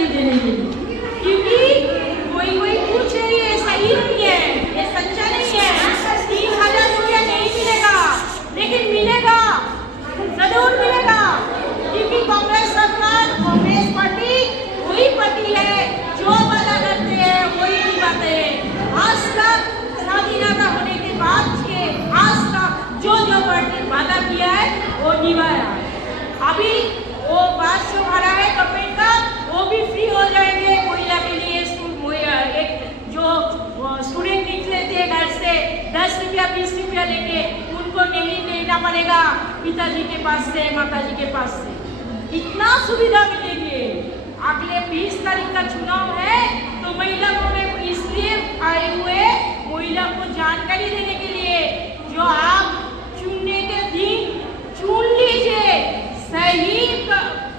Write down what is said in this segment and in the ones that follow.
खरीदे नहीं क्योंकि कोई कोई कुछ है, सही नहीं है, ये सच्चा नहीं है। तीन हज़ार रुपया नहीं मिलेगा, लेकिन मिलेगा, ज़रूर मिलेगा। क्योंकि कांग्रेस सरकार, कांग्रेस पार्टी, वही पार्टी है, जो वादा करते हैं, वही निभाते हैं। आज तक स्वाधीनता होने के बाद के आज तक जो जो पार्टी वादा किया है, वो निभाया। अभी वो बात जो हमारा है कपड़े सुविधा लेंगे उनको नहीं देना पड़ेगा पिताजी के पास से, माताजी के पास से। इतना सुविधा मिलेगी। अगले 20 तारीख का चुनाव है तो महिला को इसलिए आए हुए महिला को जानकारी देने के लिए जो आप चुनने के दिन चुन लीजिए, सही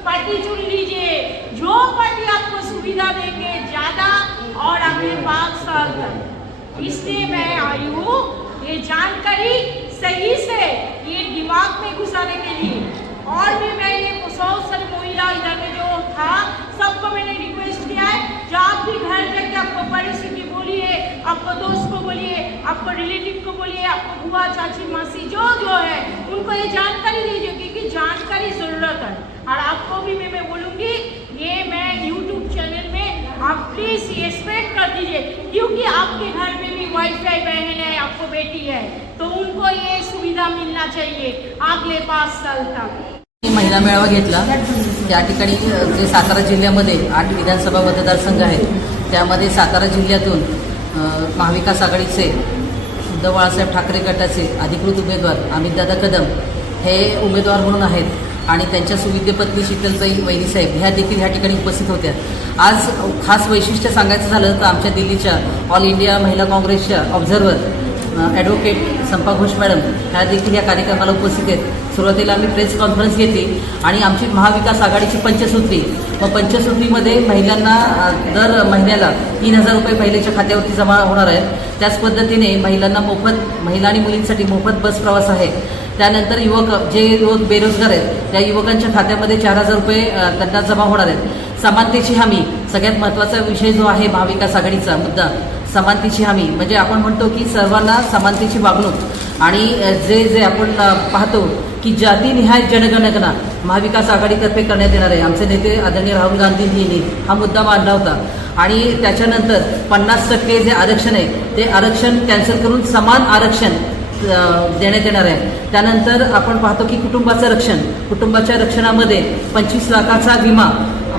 पार्टी चुन लीजिए। जो पार्टी आपको सुविधा देंगे ज़्यादा और अगले पाँच साल तक। इसलिए मैं आई हूँ ये जानकारी सही से ये दिमाग में घुसाने के लिए। और भी मैंने बहुत सारी महिला इधर में जो था, सबको मैंने रिक्वेस्ट किया है, जो आप भी घर जाके आपको परिस्थिति बोलिए, आपको दोस्त को बोलिए, आपको रिलेटिव को बोलिए, आपको बुआ, चाची, मासी, जो जो है, उनको ये जानकारी दीजिए क्योंकि जानकारी ज़रूरत है। और आपको भी मैं मैं बोलूँगी, ये मैं यूट्यूब चैनल में आप प्लीज ये कर दीजिए क्योंकि आपके घर में भी वाईफाई बहन है आपको बेटी है तो उनको ये सुविधा मिलना चाहिए अगले पाँच साल तक। मी महिला मेळावा घेतला. त्या ठिकाणी जे सातारा जिल्ह्यामध्ये आठ विधानसभा मतदारसंघ आहेत त्यामध्ये सातारा जिल्ह्यातून महाविकास आघाडीचे उद्धव बाळासाहेब ठाकरे गटाचे अधिकृत उमेदवार अमितदादा कदम हे उमेदवार म्हणून आहेत. आणि त्यांच्या सुविद्य पत्नी शीतलताई वैनीसाहेब ह्या देखील ह्या ठिकाणी उपस्थित होत्या. आज खास वैशिष्ट्य सांगायचं झालं तर आमच्या दिल्लीच्या ऑल इंडिया महिला काँग्रेसच्या observer advocate Sampa Ghosh madam ह्या देखील या कार्यक्रमाला उपस्थित आहेत. सुरुवातीला आम्ही प्रेस कॉन्फरन्स घेतली आणि आमची महाविकास आघाडीची पंचसूत्री व पंचसूत्रीमध्ये महिलांना दर महिन्याला तीन हजार रुपये महिलेच्या खात्यावरती जमा होणार आहेत. त्याच पद्धतीने महिलांना मोफत महिला आणि मुलींसाठी मोफत बस प्रवास आहे. त्यानंतर युवक जे युवक बेरोजगार आहेत त्या युवकांच्या खात्यामध्ये चार हजार रुपये त्यांना जमा होणार आहेत. समानतेची हमी सगळ्यात महत्त्वाचा विषय जो आहे महाविकास आघाडीचा मुद्दा समानतेची हमी. म्हणजे आपण म्हणतो की सर्वांना समानतेची वागणूक. आणि जे जे आपण पाहतो की जातीनिहाय जनगणना महाविकास आघाडीतर्फे करण्यात येणार आहे. आमचे नेते आदरणीय राहुल गांधींनी हा मुद्दा मांडला होता. आणि त्याच्यानंतर पन्नास टक्के जे आरक्षण आहे ते आरक्षण कॅन्सल करून समान आरक्षण देण्यात येणार आहे. त्यानंतर आपण पाहतो की कुटुंबाचं रक्षण. कुटुंबाच्या रक्षणामध्ये पंचवीस लाखाचा विमा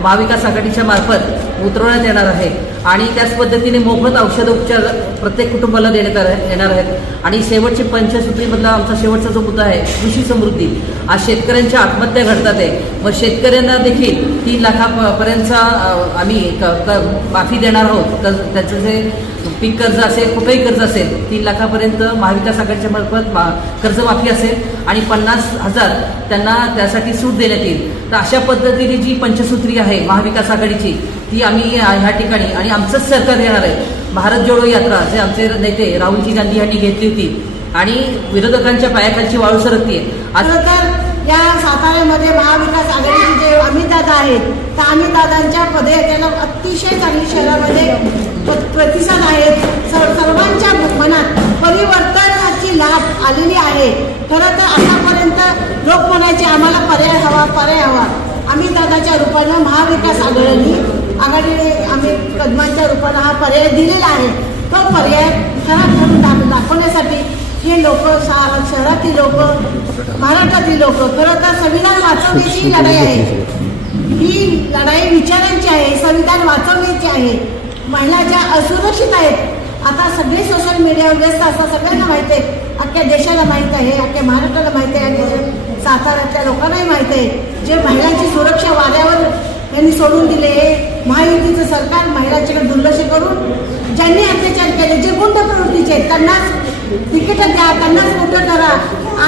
महाविकास आघाडीच्या मार्फत उतरवण्यात येणार आहे. आणि त्याच पद्धतीने मोफत औषध उपचार प्रत्येक कुटुंबाला देण्यात येणार आहेत. आणि शेवटची पंचसूत्रीमधला आमचा शेवटचा जो मुद्दा आहे कृषी समृद्धी. आज शेतकऱ्यांच्या आत्महत्या घडतात आहे. मग शेतकऱ्यांना देखील तीन लाखापर्यंतचा आम्ही क- क- माफी देणार आहोत. तर त्याचं जे पीक कर्ज असेल कुठेही कर्ज असेल तीन लाखापर्यंत महाविकास आघाडीच्या मार्फत मा कर्जमाफी असेल. आणि पन्नास हजार त्यांना त्यासाठी सूट देण्यात येईल. तर अशा पद्धतीने जी पंचसूत्री आहे महाविकास आघाडीची ती आम्ही ह्या ठिकाणी आणि आमचंच सरकार येणार आहे. भारत जोडो यात्रा जे आमचे नेते राहुलजी गांधी यांनी घेतली होती आणि विरोधकांच्या पायाखालची वाळू सरकते आज तर या साताऱ्यामध्ये महाविकास आघाडीचे जे अमितदादा आहेत त्या अमितदादांच्या पदयात्रेला अतिशय चांगली शहरामध्ये प- प्रतिसाद आहेत. सर्वांच्या मनात परिवर्तन परिवर्तनाची लाभ आलेली आहे. खरं तर आतापर्यंत लोक म्हणायचे आम्हाला पर्याय हवा पर्याय हवा. अमितदादाच्या रूपानं महाविकास आघाडीने आघाडीने आम्ही कदमांच्या रूपानं हा पर्याय दिलेला आहे. तो पर्याय खरा करून दाख- दाखवण्यासाठी हे लोक शहरातील लोक महाराष्ट्रातील लोक खरं तर संविधान वाचवण्याची लढाई आहे. ही लढाई विचारांची आहे संविधान वाचवण्याची आहे. महिला ज्या असुरक्षित आहेत आता सगळे सोशल मीडियावर व्यस्त असतात. सगळ्यांना माहिती आहे. अख्ख्या देशाला माहीत आहे. अख्ख्या महाराष्ट्राला माहिती आहे. आणि साताऱ्यातल्या लोकांनाही माहिती आहे. जे महिलांची सुरक्षा वाऱ्यावर यांनी सोडून दिले हे महायुतीचं सरकार महिलांच्याकडे दुर्लक्ष करून ज्यांनी अत्याचार केले जे गुंड प्रवृत्तीचे आहेत त्यांनाच तिकीट द्या त्यांनाच मोठं करा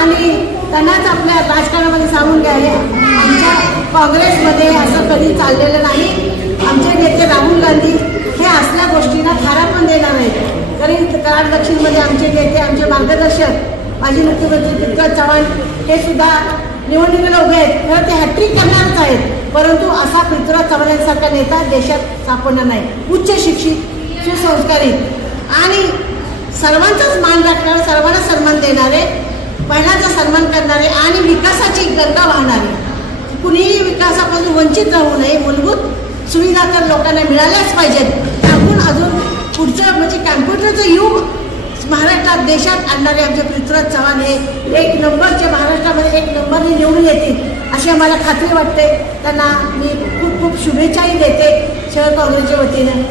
आणि त्यांनाच आपल्या राजकारणामध्ये सांगून घ्या. हे आमच्या काँग्रेसमध्ये असं कधी चाललेलं नाही. आमचे नेते राहुल गांधी हे असल्या गोष्टींना थारा पण देणार आहेत तरी कराड दक्षिणमध्ये आमचे नेते आमचे मार्गदर्शक माजी मुख्यमंत्री पृथ्वीराज चव्हाण हे सुद्धा निवडणुकीला उभे आहेत. खरं ते हॅट्रिक करणारच आहेत. परंतु असा पृथ्वीराज चव्हाण यांसारखा नेता देशात सापडणार नाही. उच्च शिक्षित सुसंस्कारित आणि सर्वांचाच मान राखणारे सर्वांना सन्मान देणारे महिलांचा सन्मान करणारे आणि विकासाची गंगा वाहणारे. कुणीही विकासापासून वंचित राहू नये मूलभूत सुविधा तर लोकांना मिळाल्याच पाहिजेत. त्यातून अजून पुढचं म्हणजे कॅम्प्युटरचं युग महाराष्ट्रात देशात आणणारे आमचे पृथ्वीराज चव्हाण हे एक नंबरचे महाराष्ट्रामध्ये एक नंबरने निवडून येतील अशी आम्हाला खात्री वाटते. त्यांना मी खूप खूप शुभेच्छाही देते. शहर काँग्रेसच्या वतीनं.